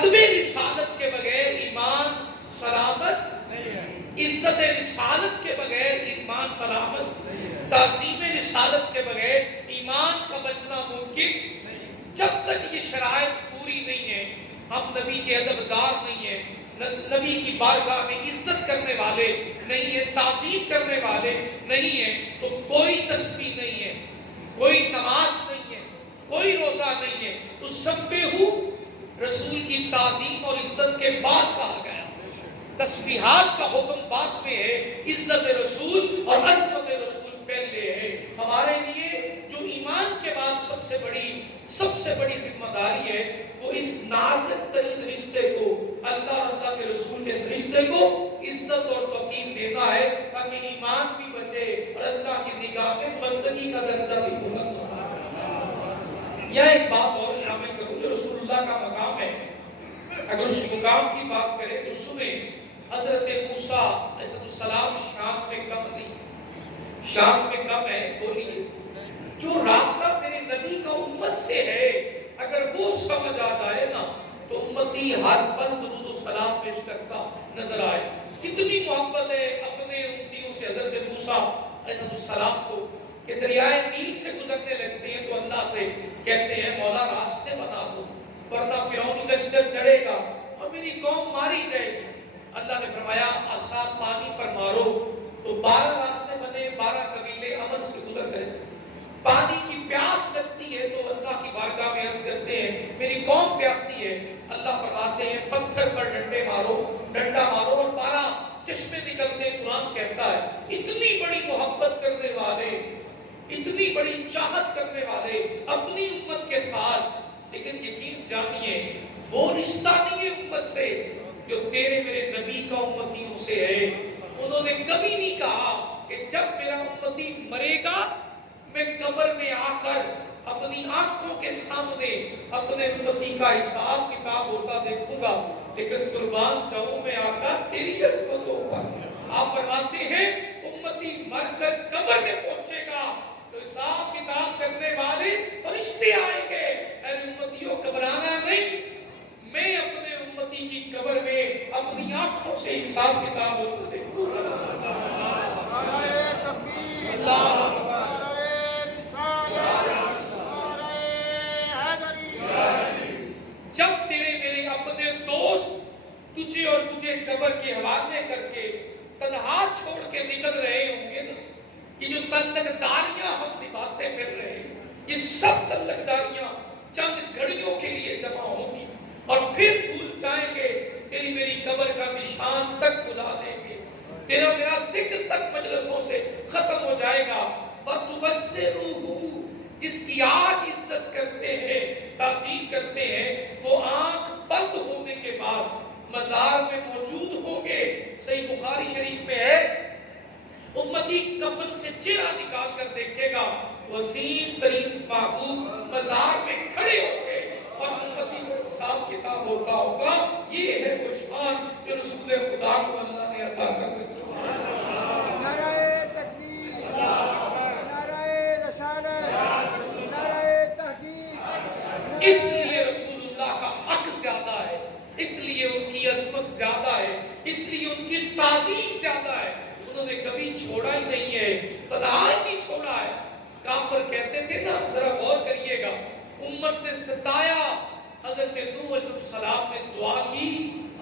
ادب رسالت کے بغیر ایمان سلامت نہیں ہے، عزت رسالت کے بغیر ایمان سلامت نہیں ہے، تعظیم رسالت کے بغیر ایمان کا بچنا ممکن نہیں۔ جب تک یہ شرائط پوری نہیں ہے، ہم نبی کے ادبدار نہیں ہیں، نبی کی بارگاہ میں عزت کرنے والے نہیں ہیں، تعظیم کرنے والے نہیں ہیں، تو کوئی تسبیح نہیں ہے، کوئی نماز نہیں ہے، کوئی روزہ نہیں ہے۔ تو سبحو رسول کی تعظیم اور عزت کے بعد کہا گیا، تسبیحات کا حکم بعد میں ہے، عزت رسول اور عظمت رسول پہلے ہے۔ ہمارے لیے جو ایمان کے بعد سب سے بڑی ذمہ داری ہے، وہ اس نازک ترین رشتے کو، اللہ اور اللہ کے رسول کے اس رشتے کو عزت اور توقیر دینا ہے، تاکہ ایمان بھی بچے اور اللہ کی نگاہ میں بندگی کا درجہ بھی بلند ہو۔ یا ایک بات اور شامل کروں جو رسول اللہ کا مقام ہے، اگر اس مقام کی بات کریں تو سنیں، حضرت موسیٰ علیہ السلام شام میں کم نہیں، شام میں کم ہے، بولیے جو رابطہ میرے نبی کا امت سے ہے، اگر وہ سمجھ آ جائے نا تو امتی ہر پل درود و سلام پیش کرتا نظر آئے۔ کتنی محبت ہے اپنے امتیوں سے حضرت موسیٰ علیہ السلام کو کہ دریائے نیل سے گزرنے لگتے ہیں تو اللہ سے کہتے ہیں مولا راستے بنا دو ورنہ فرعون لشکر چڑھے گا اور میری قوم ماری جائے گی۔ اللہ نے فرمایا عصا پانی پر مارو، تو 12 راستے بنے، 12 قبیلے امن سے گزر گئے۔ پانی کی پیاس لگتی ہے تو اللہ کی بارگاہ میں عرض کرتے ہیں میری قوم پیاسی ہے، اللہ فرماتے ہیں پتھر پر ڈنڈا مارو اور 12 چشمے نکلتے ہیں۔ قرآن کہتا ہے اتنی بڑی محبت کرنے والے، اتنی بڑی چاہت کرنے والے اپنی امت کے ساتھ، لیکن یقین جانیے وہ رشتہ نہیں ہے امت سے جو تیرے میرے نبی کا امتیوں سے ہے۔ انہوں نے کبھی نہیں کہا کہ جب میرا امتی مرے گا میں قبر میں آ کر اپنی آنکھوں کے سامنے اپنے امتی کا حساب کتاب ہوتا دیکھوں گا، لیکن قربان جاؤں میں آ کر تیری عظمتوں پر۔ آپ فرماتے ہیں امتی مر کر قبر میں پہنچے گا تو حساب کتاب کرنے والے فرشتے آئیں گے، اے امتیوں گھبرانا نہیں، میں اپنے امتی کی قبر میں اپنی آنکھوں سے حساب کتاب ہوتا دیکھوں گا۔ جب تیرے میرے اپنے دوست تجھے اور مجھے قبر کے حوالے کر کے تنہا چھوڑ کے نکل رہے ہوں گے نا، یہ جو تلقداریاں ہم نبھاتے پھر رہے ہیں، یہ سب تلقداریاں چند گھڑیوں کے لیے جمع ہوں گی اور پھر بھول جائیں گے، تیری میری قبر کا نشان تک بلا دیں گے، تیرا میرا ذکر تک مجلسوں سے ختم ہو جائے گا۔ وَتُبَصِّرُهُ جس کی آج عزت کرتے ہیں، تعظیم کرتے ہیں، وہ آنکھ بند ہونے کے بعد مزار میں موجود ہوں گے۔ صحیح بخاری شریف میں ہے امتی کفن سے چہرہ نکال کر دیکھے گا، وسیم ترین محبوب مزار میں کھڑے ہوں گے اور امتی کو حساب کتاب ہوتا ہوگا۔ یہ ہے وہ شان جو رسول خدا کو اللہ نے عطا کر دی۔ نعرہ تکبیر، نعرہ رسالت، نعرہ تحقیق۔ اس لیے رسول اللہ کا حق زیادہ ہے، اس لیے ان کی عظمت زیادہ ہے، اس لیے ان کی تعظیم زیادہ ہے۔ انہوں نے کبھی چھوڑا ہی نہیں ہے، تنہا ہی نہیں چھوڑا ہے۔ کافر کہتے تھے نا، ذرا غور کریے گا، امت نے ستایا، حضرت نوح علیہ السلام نے دعا کی،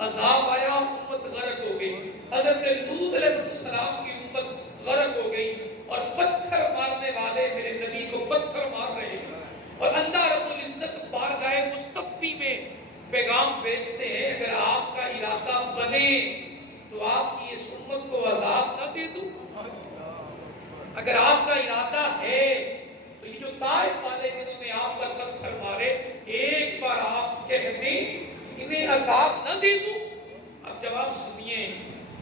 عذاب آیا، امت غرق ہو گئی۔ حضرت لوط علیہ السلام کی امت غرق ہو گئی اور پتھر مارنے والے میرے نبی کو پتھر مار رہے ہیں، اور اللہ رب العزت بارگاہ مصطفی میں پیغام بھیجتے ہیں اگر آپ کا ارادہ بنے تو آپ کی اس امت کو عذاب نہ دے دوں۔ اگر آپ کا ارادہ ہے تو یہ جو طائف والے جنہوں نے آپ پر پتھر مارے، ایک بار آپ کہہ دیں انہیں عذاب نہ دے دوں۔ اب جواب سنیے،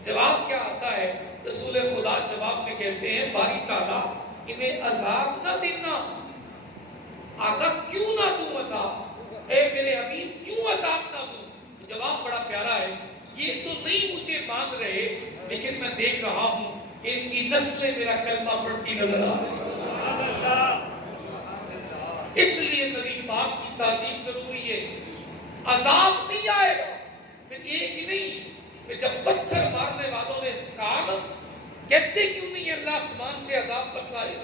جواب کیا آتا ہے؟ رسول خدا جواب میں کہتے ہیں باری تعالیٰ انہیں عذاب نہ دینا۔ آقا کیوں نہ دوں عذاب؟ اے میرے حبیب کیوں عذاب نہ دوں؟ جواب بڑا پیارا ہے، یہ تو نہیں مجھے مان رہے، لیکن میں دیکھ رہا ہوں ان کی نسلیں میرا کلمہ پڑھتی نظر آ رہی ہے، اس لیے نبی پاک کی تعظیم ضروری ہے۔ عذاب نہیں آئے ایک ہی نہیں کہ جب پتھر مارنے والوں نے کہا نا، کہتے کیوں نہیں اللہ آسمان سے عذاب برسائے،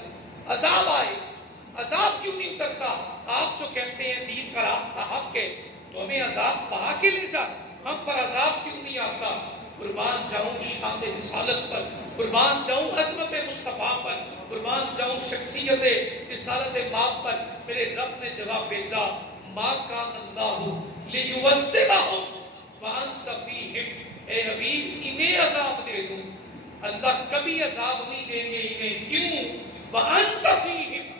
عذاب آئے، عذاب کیوں نہیں اترتا؟ آپ جو کہتے ہیں دین کا راستہ حق ہے تو ہمیں عذاب پہا کے لے جا، ہم پر عذاب کیوں نہیں آتا؟ قربان جاؤں شان رسالت پر، قربان جاؤں عظمت مصطفیٰ پر، قربان جاؤں شخصیت رسالت باپ پر، میرے رب نے جواب بھیجا، ما کان اللہ لیعذبہم وانت فیہم، اے حبیب انہیں عذاب دے دوں، اللہ کبھی عذاب نہیں دیں گے انہیں، کیوں؟ وانت فیہم،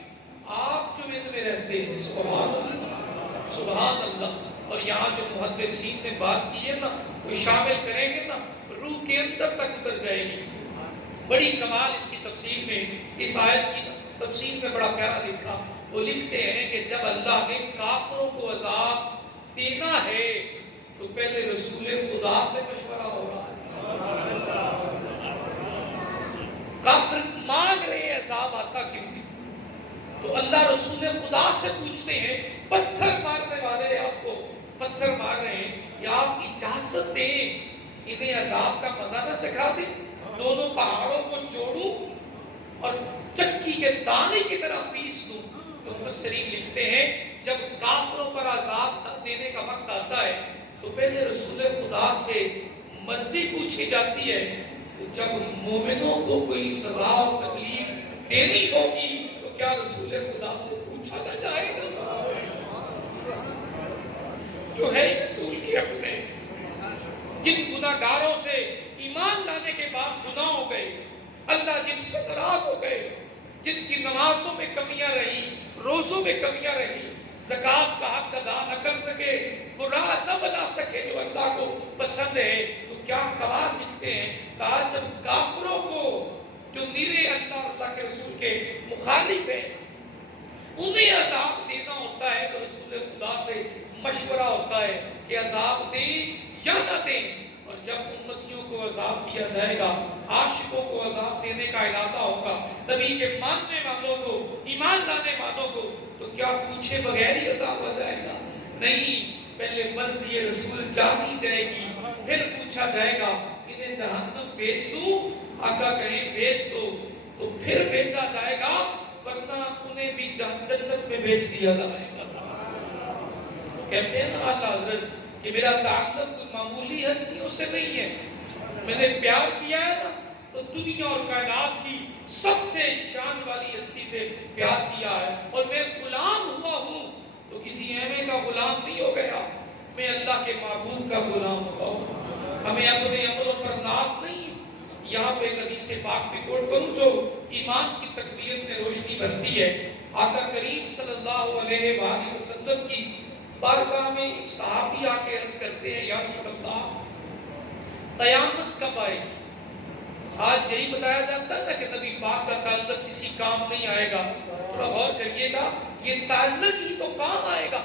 آپ جو ان میں رہتے ہیں۔ سبحان اللہ، سبحان اللہ۔ اور یہاں جو محدثین نے بات کی ہے نا، وہ شامل کریں گے نا، روح کے اندر تک اتر جائے گی۔ بڑی کمال اس کی تفسیر میں، اس آیت کی تفسیر میں بڑا پیارا لکھا۔ وہ لکھتے ہیں کہ جب اللہ نے کافروں کو عذاب دینا ہے تو پہلے رسول خدا سے مشورہ ہو رہا ہے۔ کافر مانگ رہے ہیں عذاب آتا کیوں نہیں، تو اللہ رسول خدا سے پوچھتے ہیں، پتھر مارنے والے آپ کو پتھر مار رہے ہیں، یا آپ اجازت دیں انہیں عذاب کا مزہ نہ چکھا دیں، دونوں پہاڑوں کو جوڑوں اور چکی کے دانے کی طرح پیس دوں؟ تو مفسرین لکھتے ہیں جب کافروں پر عذاب دینے کا وقت آتا ہے تو پہلے رسول خدا سے مرضی پوچھی جاتی ہے، تو جب مومنوں کو کوئی سزا اور تکلیف دینی ہوگی تو کیا رسول خدا سے پوچھا نہ جائے گا؟ جو ہے رسول کے اپنے، جن گناہگاروں سے ایمان لانے کے بعد گناہ ہو گئے، اللہ جن سے ناراض ہو گئے، جن کی نمازوں میں کمیاں رہی، روزوں میں کمیاں رہی، زکوٰۃ کا حق ادا نہ کر سکے، وہ راہ نہ بنا سکے جو اللہ کو پسند ہے، تو کیا کمال لکھتے ہیں، کہا جب کافروں کو جو نیرے اللہ کے رسول کے مخالف ہیں انہیں عذاب دینا ہوتا ہے تو رسول خدا سے مشورہ ہوتا ہے کہ عذاب دیں یا نہ دیں۔ اور جب امتیوں کو عذاب دیا جائے گا، عاشقوں کو عذاب دینے کا ارادہ ہوگا، نبی کے ماننے والوں کو، ایمان لانے والوں کو، تو کیا پوچھے بغیر ہی عذاب آ جائے گا؟ نہیں، پہلے مرضی رسول جانی جائے گی، پھر پوچھا جائے گا انہیں جہنم بھیج دوں؟ آقا کہیں بھیج دو، تو پھر بھیجا جائے گا، ورنہ انہیں بھی جنت میں بھیج دیا جائے گا۔ کہتے ہیں نا اعلیٰ حضرت کہ میرا تعلق کوئی معمولی ہستیوں سے نہیں ہے، میں نے پیار کیا ہے نا تو دنیا اور کائنات کی سب سے شان والی ہستی سے پیار کیا ہے، اور میں غلام ہوا ہوں تو کسی احمد کا غلام نہیں ہو گیا، میں اللہ کے معبود کا غلام ہوا ہوں۔ ہمیں اپنے عملوں پر ناز نہیں ہے۔ یہاں پہ حدیث پاک میں کوٹ کروں جو ایمان کی تقویت میں روشنی بھرتی ہے۔ آقا کریم صلی اللہ علیہ وآلہ وسلم کی بارگاہ میں ایک صحابی آ کے عرض کرتے ہیں، یا رسول اللہ قیامت کب آئے گی؟ آج یہی بتایا جاتا ہے نا کہ نبی پاک کا تعلق کسی کام نہیں آئے گا، تھوڑا غور کریے گا، یہ تعلق ہی تو کام آئے گا۔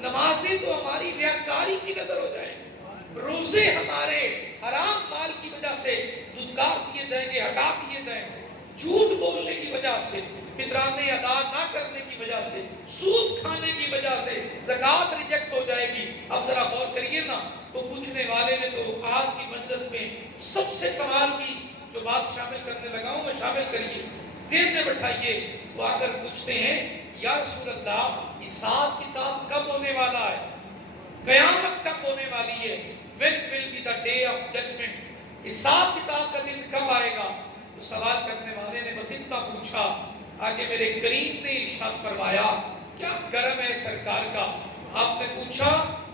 نمازیں تو ہماری ریاکاری کی نظر ہو جائے گی، روزے ہمارے حرام مال کی وجہ سے دھتکار دیے جائیں گے، ہٹا دیے جائیں گے، جھوٹ بولنے کی وجہ سے، فطرانے ادا نہ کرنے کی وجہ سے، سود کھانے کی وجہ سے زکوٰۃ ریجیکٹ ہو جائے گی۔ اب ذرا غور کریے نا، تو پوچھنے والے نے تو آج کی مجلس میں سب سے کمال کی جو بات شامل کرنے لگا ہوں میں شامل کریے، ذہن میں بٹھائیے۔ وہ آ کر پوچھتے ہیں، یا رسول اللہ حساب کتاب کب ہونے والا ہے؟ قیامت کب ہونے والی ہے؟ when will be the day of judgment؟ حساب کتاب کا دن کب آئے گا؟ تو سوال کرنے والے نے بس اتنا پوچھا، آگے میرے کریم نے ارشاد فرمایا، کیا کرم ہے سرکار کا، آپ نے پوچھا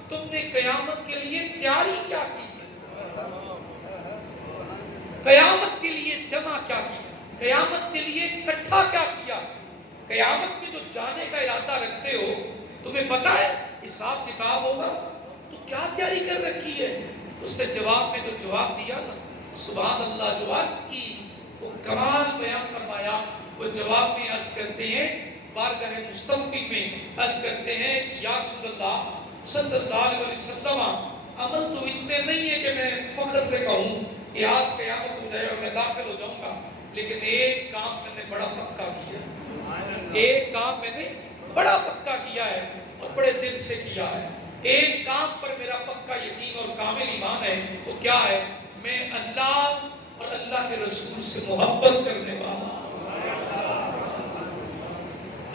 تم نے قیامت کے لیے تیاری کیا کی ہے؟ قیامت کے لیے جمع کیا کی؟ قیامت کے لیے اکٹھا کیا کیا؟ قیامت میں جو جانے کا ارادہ رکھتے ہو تمہیں پتا ہے حساب کتاب ہوگا، تو کیا تیاری کر رکھی ہے؟ اس نے جواب میں جو جواب دیا نا، سبحان اللہ، جو عرض کی وہ کمال بیان فرمایا۔ وہ جواب میں عرض کرتے ہیں، بارگاہ مصطفی میں عرض کرتے ہیں، یا رسول اللہ صلی اللہ علیہ وسلم عمل تو اتنے نہیں ہے کہ میں فخر سے کہوں کہ آج قیامت ہو جائے اور میں داخل ہو جاؤں گا، لیکن ایک کام میں نے بڑا پکا کیا، ایک کام میں نے بڑا پکا کیا ہے اور بڑے دل سے کیا ہے۔ ایک کام پر میرا پکا یقین اور کامل ایمان ہے، وہ کیا ہے؟ میں اللہ اور اللہ کے رسول سے محبت کرنے والا،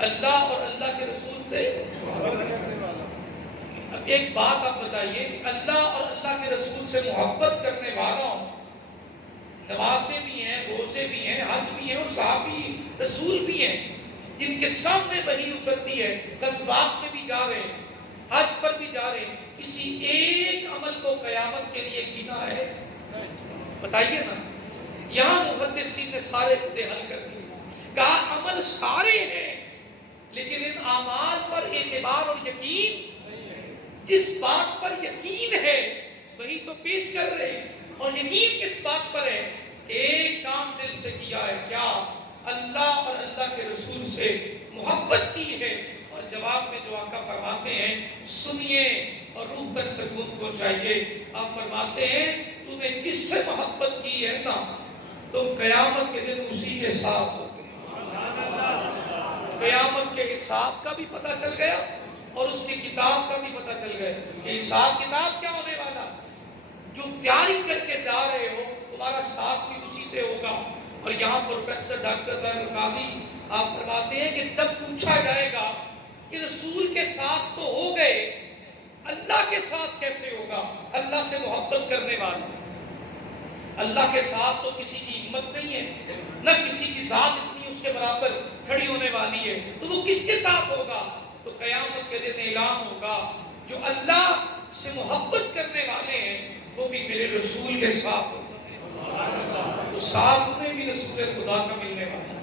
اللہ اور اللہ کے رسول سے محبت کرنے والا۔ اب ایک بات آپ بتائیے کہ اللہ اور اللہ کے رسول سے محبت کرنے والا ہوں، نمازیں بھی ہیں، روزے بھی ہیں، حج بھی ہیں، اور صحابی رسول بھی ہیں جن کے سامنے وحی اترتی ہے، غزوات میں بھی جا رہے ہیں، حج پر بھی جا رہے ہیں، کسی ایک عمل کو قیامت کے لیے گنا ہے؟ بتائیے نا۔ یہاں محدثین نے سارے مدعے حل کر دیے، کہا عمل سارے ہیں لیکن ان اعمال پر اعتبار اور یقین، جس بات پر یقین ہے وہی تو پیش کر رہے ہیں، اور یقین کس بات پر ہے؟ کہ ایک کام دل سے کیا ہے، کیا؟ اللہ اور اللہ کے رسول سے محبت کی ہے، اور جواب میں جو آقا فرماتے ہیں سنیے اور روح تک سکون پہنچائیے۔ آپ فرماتے ہیں تو نے کس سے محبت کی ہے نا، تو قیامت کے دن اسی کے ساتھ ہو گئے۔ قیامت کے حساب کا بھی پتہ چل گیا اور اس کی کتاب کا بھی پتہ چل گیا کہ حساب کتاب کیا ہونے والا۔ جو تیاری کر کے جا رہے ہو تمہارا ساتھ بھی اسی سے ہوگا۔ اور یہاں پروفیسر ڈاکٹر طاہر القادری آپ فرماتے ہیں کہ جب پوچھا جائے گا کہ رسول کے ساتھ تو ہو گئے، اللہ کے ساتھ کیسے ہوگا؟ اللہ سے محبت کرنے والے، اللہ کے ساتھ تو کسی کی ہمت نہیں ہے، نہ کسی کی ذات اتنی اس کے برابر کھڑی ہونے والی ہے، تو وہ کس کے ساتھ ہوگا؟ تو قیامت کے دن اعلان ہوگا جو اللہ سے محبت کرنے والے ہیں وہ بھی میرے رسول کے ساتھ ہوگا، تو ساتھ میں بھی رسول خدا کا ملنے والا۔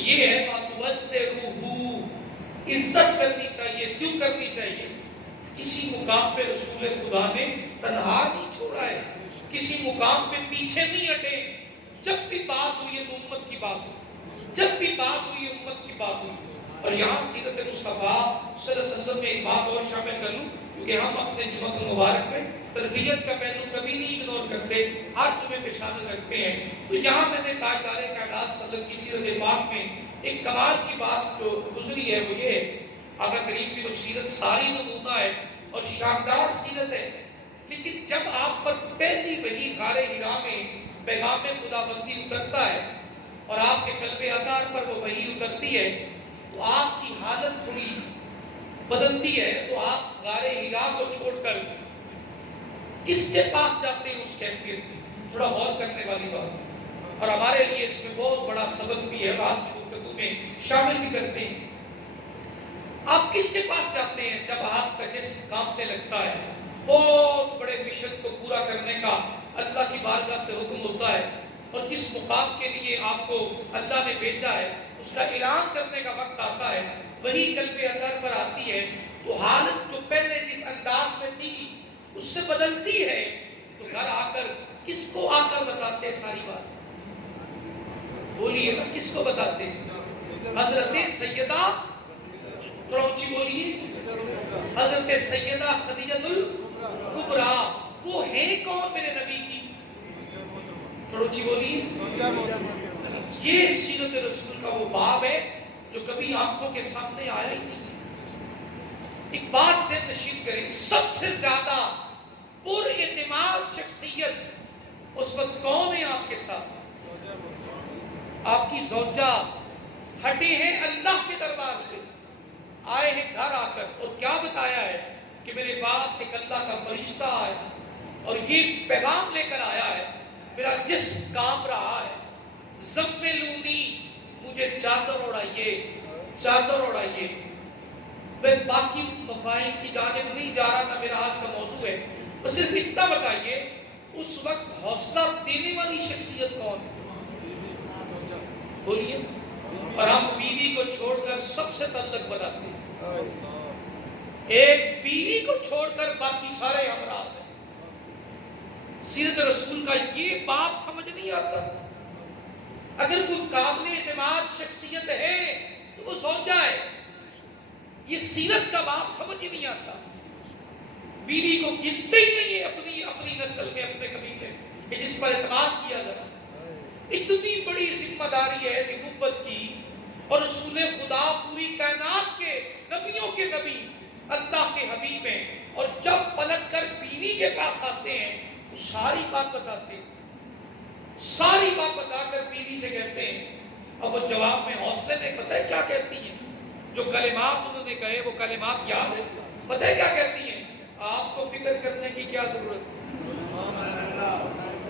یہ ہے مَتُوَسِّرُهُ، عزت کرنی چاہیے۔ کیوں کرنی چاہیے؟ کسی مقام پہ رسول خدا نے تنہا نہیں چھوڑا ہے، کسی مقام پہ پیچھے نہیں ہٹے۔ جب بھی بات ہوئی ہے تو امت کی بات ہوئی، جب بھی بات ہوئی ہے امت کی بات ہوئی۔ اور یہاں سیرت مصطفیٰ صلی اللہ علیہ وسلم میں ایک بات اور شامل کر لوں، کیونکہ ہم اپنے جمعہ المبارک میں تربیت کا پہلو کبھی نہیں اگنور کرتے، ہر جمعے پہ شامل رکھتے ہیں۔ تو یہاں میں نے تاجدار کائنات صلی اللہ علیہ وسلم کی سیرت پاک میں ایک کمال کی بات جو گزری ہے وہ یہ ہے، آقا کریم کی تو سیرت ساری نمونہ ہے اور شاندار سیرت ہے، لیکن جب آپ پر پہلی وحی غار حرا میں پیغام خدا بندی اترتا ہے اور آپ کے قلب اطہر پر وہ وحی اترتی ہے تو آپ کی حالت تھوڑی بدلتی ہے، تو آپ غار حرا کو چھوڑ کر کس کے پاس جاتے ہیں؟ اس کیفیت میں تھوڑا غور کرنے والی بات ہے، اور ہمارے لیے اس میں بہت بڑا سبق بھی ہے، اور آج کی گفتگو میں شامل بھی کرتے ہیں۔ آپ کس کے پاس جاتے ہیں جب آپ کا جسم کانپنے لگتا ہے؟ بہت بڑے مشن کو پورا کرنے کا اللہ کی بارگاہ سے حکم ہوتا ہے، اور جس مقام کے لیے آپ کو اللہ نے بھیجا ہے اس کا اعلان کرنے کا وقت آتا ہے، وہی قلب اطہر پر آتی ہے، تو حالت جو پہلے جس انداز میں تھی اس سے بدلتی ہے، تو گھر آ کر کس کو آ کر بتاتے ہیں ساری بات؟ بولیے نا، کس کو بتاتے ہیں؟ حضرت سیدہ، تھوڑا اونچی بولیے، حضرت سیدہ خدیجہ الکبریٰ۔ وہ ہیں کون میرے نبی کی؟ تھوڑا اونچی بولیے۔ یہ سیرت رسول کا وہ باب ہے جو کبھی آنکھوں کے سامنے آیا ہی نہیں۔ ایک بات سے نشید کریں، سب سے زیادہ پر اعتماد شخصیت اس وقت کون ہے آپ کے ساتھ؟ آپ کی زوجہ۔ ہٹے ہیں اللہ کے دربار سے، آئے ہیں گھر آ کر، اور کیا بتایا ہے کہ میرے پاس ایک اللہ کا فرشتہ آیا اور یہ پیغام لے کر آیا ہے، میرا جسم کانپ رہا ہے، زملونی، مجھے چادر اڑائیے، چادر اڑائیے۔ میں باقی مفاہیم کی جانب نہیں جا رہا، نہ میرا آج کا موضوع ہے، بس صرف اتنا بتائیے اس وقت حوصلہ دینے والی شخصیت کون ہے؟ بولیے۔ اور ہم بیوی کو چھوڑ کر سب سے تعلق بناتے ہیں، ایک بیوی کو چھوڑ کر باقی سارے امراض ہیں۔ سیرت رسول کا یہ بات سمجھ نہیں آتا۔ اگر کوئی قابل اعتماد شخصیت ہے تو وہ زوجہ ہے، یہ سیرت کا بات سمجھ ہی نہیں آتا۔ بیوی کو گنتے ہی نہیں ہے اپنی نسل میں، اپنے قبیلے کہ جس پر اعتماد کیا جائے۔ اتنی بڑی ذمہ داری ہے نبوت کی، اور رسول خدا پوری کائنات کے نبیوں کے نبی، اللہ کے حبیب ہیں، اور جب پلٹ کر بیوی کے پاس آتے ہیں وہ ساری بات بتاتے ہیں، ساری بات بتا کر بیوی سے کہتے ہیں، اب وہ جواب میں حوصلے میں پتہ ہے کیا کہتی ہیں؟ جو کلمات انہوں نے کہے وہ کلمات یاد ہے، پتہ ہے کیا کہتی ہیں؟ آپ کو فکر کرنے کی کیا ضرورت ہے؟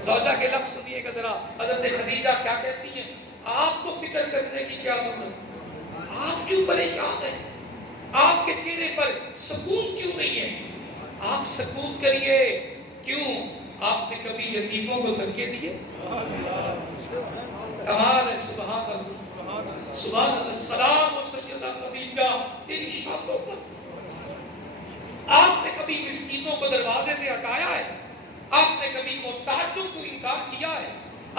زوجہ کے لفظ سنیے گا ذرا، حضرت خدیجہ کیا کہتی ہیں؟ آپ کو فکر کرنے کی کیا ضرورت ہے؟ آپ کیوں پریشان ہیں؟ آپ کے چہرے پر سکون کیوں نہیں ہے؟ آپ سکون کریے، کیوں؟ آپ نے کبھی یتیموں کو دھکے دیے؟ کمال ہے، سبحان اللہ، سبحان اللہ، سلام و سجدہ خدیجہ تیری شانوں پر۔ آپ نے کبھی مسکینوں کو دروازے سے ہٹایا ہے؟ آپ نے کبھی محتاجوں کو انکار کیا ہے؟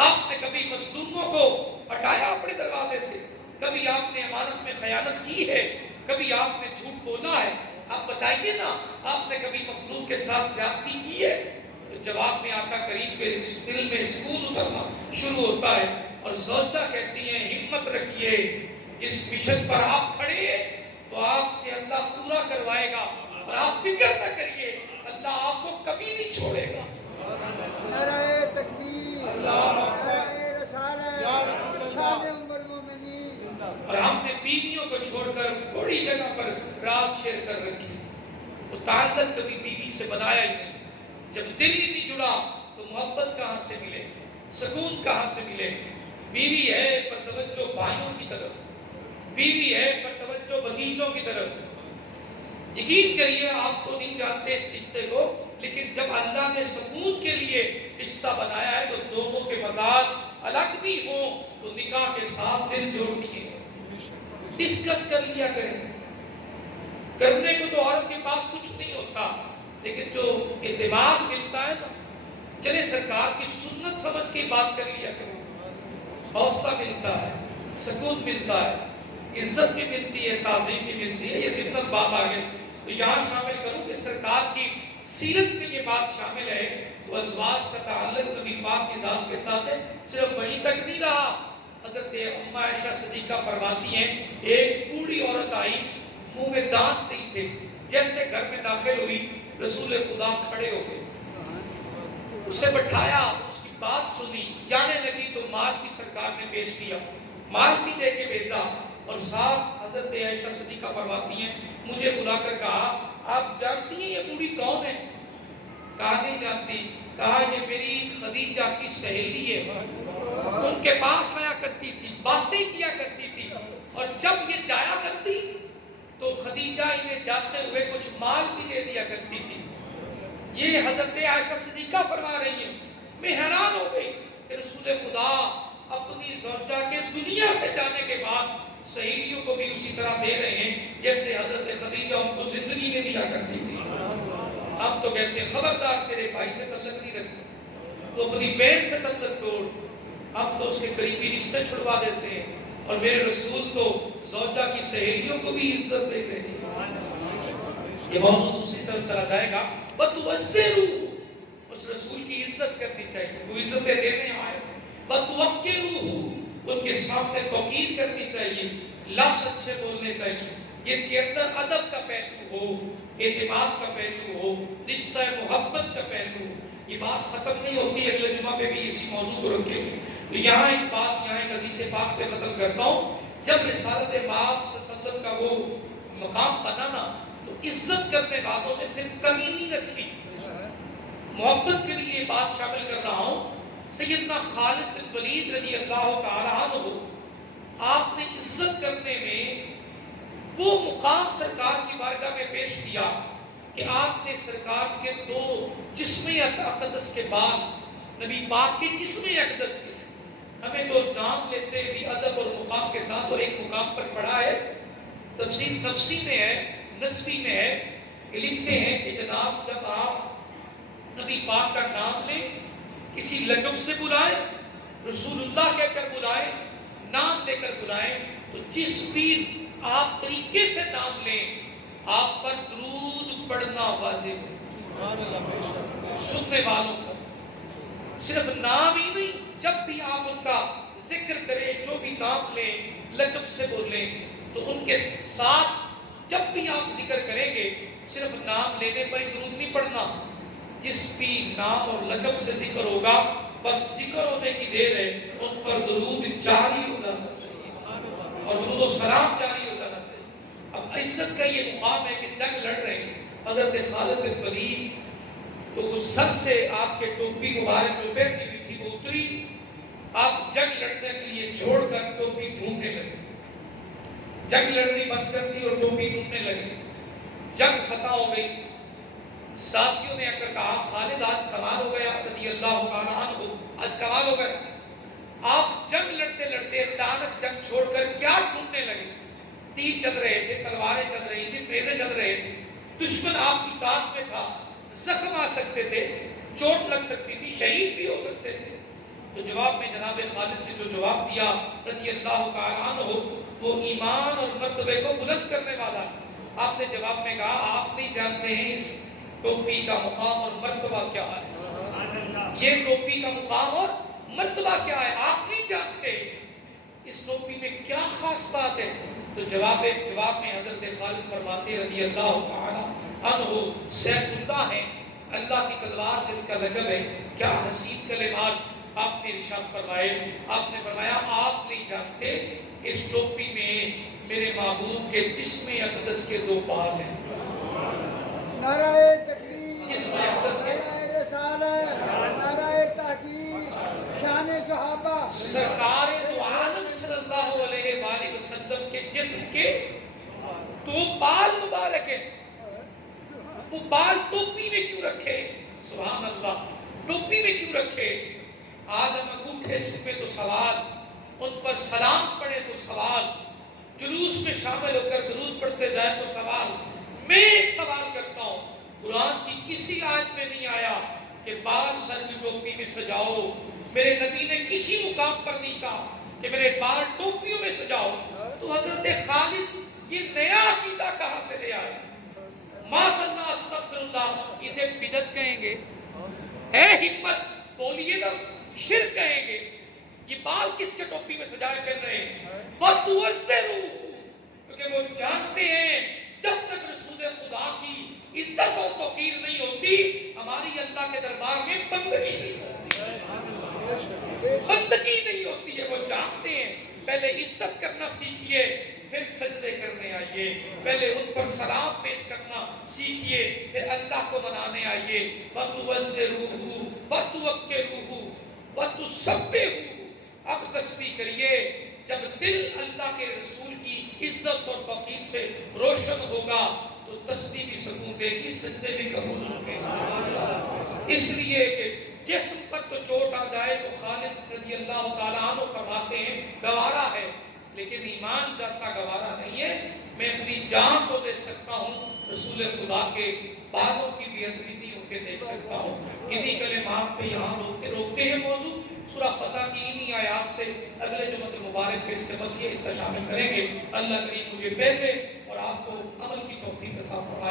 آپ نے کبھی مظلوموں کو ہٹایا اپنے دروازے سے؟ کبھی آپ نے امانت میں خیانت کی ہے؟ کبھی آپ نے جھوٹ بولا ہے؟ آپ بتائیے نا، آپ نے کبھی مظلوم کے ساتھ زیادتی کی ہے؟ تو جواب میں آقا کریم کے دل میں سکون اترنا شروع ہوتا ہے، اور زوجہ کہتی ہیں ہمت رکھیے، اس مشن پر آپ کھڑے ہیں تو آپ سے اللہ پورا کروائے گا، اور آپ فکر نہ کریے، اللہ آپ کو کبھی نہیں چھوڑے گا۔ نعرہ تکبیر، نعرہ رسالت، شان ام المومنین۔ اور ہم نے بیویوں کو چھوڑ کر بڑی جگہ پر راز شیئر کر رکھی، تو تعلق کبھی بیوی سے بنایا ہی نہیں۔ جب دل ہی نہیں جڑا تو محبت کہاں سے ملے، سکون کہاں سے ملے؟ بیوی ہے پر توجہ بھائیوں کی طرف، بیوی ہے پر توجہ بھتیجوں کی طرف۔ یقین کریے آپ تو نہیں جانتے اس رشتے کو، لیکن جب اللہ نے سکون کے لیے رشتہ بنایا ہے تو دونوں کے مزاج الگ بھی ہوں تو نکاح کے ساتھ دل جوڑ دیے، ڈسکس کر لیا کریں۔ کرنے کو تو عورت کے پاس کچھ نہیں ہوتا، لیکن جو اعتماد ملتا ہے نا، چلے سرکار کی سنت سمجھ کے بات کر لیا کریں، حوصلہ ملتا ہے، سکون ملتا ہے، عزت بھی ملتی ہے، تعظیم بھی ملتی ہے۔ یہ ضمن بات آگے تو یہاں شامل کروں کہ سرکار کی سیرت میں یہ بات شامل ہے، وہ ازواج کا تعلق نبی پاک کی ذات کے ساتھ ہے، صرف وہیں تک نہیں رہا۔ حضرت ام عائشہ صدیقہ فرماتی ہیں، ایک بوڑھی عورت آئی، منہ میں دانت نہیں تھے، جیسے گھر میں داخل ہوئی رسول خدا کھڑے ہو گئے، اسے بٹھایا، اس کی بات سنی، جانے لگی تو مال بھی سرکار نے پیش کیا، مال بھی دے کے بھیجا، اور صاحب حضرت عائشہ صدیقہ فرماتی ہیں مجھے بلا کر کہا آپ جانتی ہیں یہ بوڑھی کون ہے؟ کہا نہیں جانتی، کہا یہ میری خدیجہ کی سہیلی ہے، ان کے پاس آیا کرتی تھی، باتیں کیا کرتی تھی، اور جب یہ جایا کرتی تو خدیجہ انہیں جاتے ہوئے کچھ مال بھی دے دیا کرتی تھی۔ یہ حضرت عائشہ صدیقہ فرما رہی ہیں، میں حیران ہو گئی کہ رسول خدا اپنی زوجہ کے دنیا سے جانے کے بعد سہیلیوں کو بھی اسی طرح دے رہے ہیں جیسے حضرت خدیجہ ان کو زندگی میں دیا کرتی تھی۔ ہم تو کہتے ہیں خبردار تیرے بھائی سے تعلق نہیں رکھنا، تو اپنی بہن سے تعلق توڑ، ہم تو اس کے قریبی رشتے چھڑوا دیتے ہیں، اور میرے رسول تو زوجہ کی سہیلیوں کو بھی عزت دے رہے ہیں۔ یہ موضوع دوسری طرف چلا جائے گا، اس رسول کی عزت کرنی چاہیے، وہ عزتیں دینے آئے، ان کے سامنے توقیر کرنی چاہیے، لفظ اچھے بولنے چاہیے، یہ کے اندر ادب کا پہلو ہو، اعتماد کا پہلو ہو، رشتہ محبت کا پہلو ہو۔ یہ بات ختم نہیں ہوتی، اگلے جمعہ پہ بھی اسی موضوع کو رکھیں گے۔ تو یہاں ایک بات، یہاں ایک حدیث پاک پہ ختم کرتا ہوں، جب رسالت مآب صلی اللہ علیہ وسلم کا وہ مقام بنا نا تو عزت کرنے والوں نے پھر کمی نہیں رکھی۔ محبت کے لیے یہ بات شامل کر رہا ہوں، سیدنا خالد بن ولید رضی اللہ تعالی عنہ، آپ نے عزت کرنے میں وہ مقام سرکار کی بارگاہ میں پیش کیا کہ آپ نے سرکار کے دو جسم اقدس کے بعد نبی پاک کے جسم اقدس کے، ہمیں تو نام لیتے بھی ادب اور مقام کے ساتھ، اور ایک مقام پر پڑھا ہے، تفسیر نفسی میں ہے، نسبی میں ہے، کہ لکھتے ہیں کہ جناب جب آپ نبی پاک کا نام لیں، کسی لقب سے بلائیں، رسول اللہ کہہ کر بلائیں، نام لے کر بلائیں، تو جس بھی آپ طریقے سے نام لیں آپ پر درود پڑھنا واجب ہے سننے والوں کا۔ صرف نام ہی نہیں، جب بھی آپ ان کا ذکر کریں، جو بھی نام لیں، لقب سے بولیں، تو ان کے ساتھ جب بھی آپ ذکر کریں گے صرف نام لینے پر ہی درود نہیں پڑھنا، جس بھی نام اور لقب سے ذکر ہوگا بس ذکر ہونے کی دیر ہے ان پر درود جاری ہو جانا چاہیے اور درود و سلام جاری ہو جانا چاہیے۔ اب عزت کا یہ مقام ہے کہ جنگ لڑ رہے ہیں حضرت خالد بن ولید، تو وہ سب سے آپ کے ٹوپی مبارک جو پہنی ہوئی تھی وہ اتری، آپ جنگ لڑنے کے لیے چھوڑ کر ٹوپی ڈھونڈنے لگے، جنگ لڑنی بند کر دی اور ٹوپی ڈھونڈنے لگے۔ جنگ فتح ہو گئی، ساتھیوں نے آ کر کہا خالد آج کمال ہو گیا رضی اللہ تعالیٰ عنہ، آج کمال ہو گیا، آپ جنگ لڑتے لڑتے اچانک جنگ چھوڑ کر کیا ڈھونڈنے لگے؟ تیر چل رہے تھے، تلواریں چل رہی تھی، نیزے چل رہے تھے، دشمن آپ کی طاقت میں تھا، زخم آ سکتے تھے، چوٹ لگ سکتی تھی، شہید بھی ہو سکتے تھے۔ تو جواب میں جناب خالد نے جو جواب دیا رضی اللہ تعالیٰ عنہ وہ ایمان اور مرتبے کو بلند کرنے والا ہے۔ آپ نے جواب میں کہا آپ نہیں جانتے ہیں اس ٹوپی کا مقام اور مرتبہ کیا ہے، یہ ٹوپی کا مقام اور مرتبہ کیا ہے آپ نہیں جانتے، اس ٹوپی میں کیا خاص بات ہے؟ تو جواب میں حضرت خالد فرماتے رضی اللہ تعالیٰ عنہ سیف اللہ ہیں، اللہ کی تلوار جن کا لقب ہے، کیا حسین کلمات آپ نے ارشاد فرمائے۔ آپ نے فرمایا آپ نہیں جانتے اس ٹوپی میں میرے محبوب کے جسم اقدس کے دو بال ہیں، نعرہ تکبیر، جسم اقدس کے نعرہ رسالت، نعرہ تحقیق، شان صحابہ، سرکار دو عالم صلی اللہ علیہ وآلہ وسلم کے جسم کے دو بال مبارک ہیں، وہ بال ٹوپی میں کیوں رکھے؟ سبحان اللہ، ٹوپی میں کیوں رکھے؟ آج ہم انگوٹھے چھپے تو سوال، ان پر سلام پڑھے تو سوال، جلوس میں شامل ہو کر درود پڑھتے جائیں تو سوال۔ میں ایک سوال کرتا ہوں، قرآن کی کسی آیت میں نہیں آیا کہ بال سر کی ٹوپی میں سجاؤ، میرے نبی نے کسی مقام پر نہیں کہا کہ میرے بال ٹوپیوں میں سجاؤ، تو حضرت خالد یہ نیا عقیدہ کہاں سے لے آئے؟ معاذ اللہ استغفر اللہ، اسے بدعت کہیں گے، ہے ہمت بولیے نا، شرک کہیں گے۔ یہ بال کس کے ٹوپی میں سجائے پھر رہے ہیں؟ وَتُوَزِّرُوا، کیونکہ وہ جانتے ہیں جب تک رسول خدا کی عزت اور توقیر نہیں ہوتی ہماری اللہ کے دربار میں بندگی نہیں ہوتی، بندگی نہیں ہوتی ہے۔ وہ جانتے ہیں پہلے عزت کرنا سیکھیے پھر سجدے کرنے آئیے، پہلے ان پر سلام پیش کرنا سیکھیے پھر اللہ کو منانے آئیے۔ وَتُوَزِّرُوهُ وَتُوَقِّرُوهُ وَتُسَبِّحُوهُ، اب تسبیح کریے، جب دل اللہ کے رسول کی عزت اور توقیر سے روشن ہوگا تو تسبیح بھی سکون دے گی، سجدے بھی قبول ہوں گے۔ اس لیے کہ جسم پر تو چوٹ آ جائے تو خالد رضی اللہ تعالیٰ عنہ فرماتے ہیں گوارا ہے، لیکن ایمان جاتا گوارا نہیں ہے، میں اپنی جان کو دے سکتا ہوں، رسول خدا کے بالوں کی بھی ادبی ہو کے دیکھ سکتا ہوں۔ انہی کلمات پہ یہاں روکتے ہیں موضوع، سورہ فتح کی انہی آیات سے اگلے جمعہ مبارک پہ استعمال کیے حصہ شامل کریں گے۔ اللہ کریم مجھے پہلے اور آپ کو عمل کی توفیق عطا فرمائے۔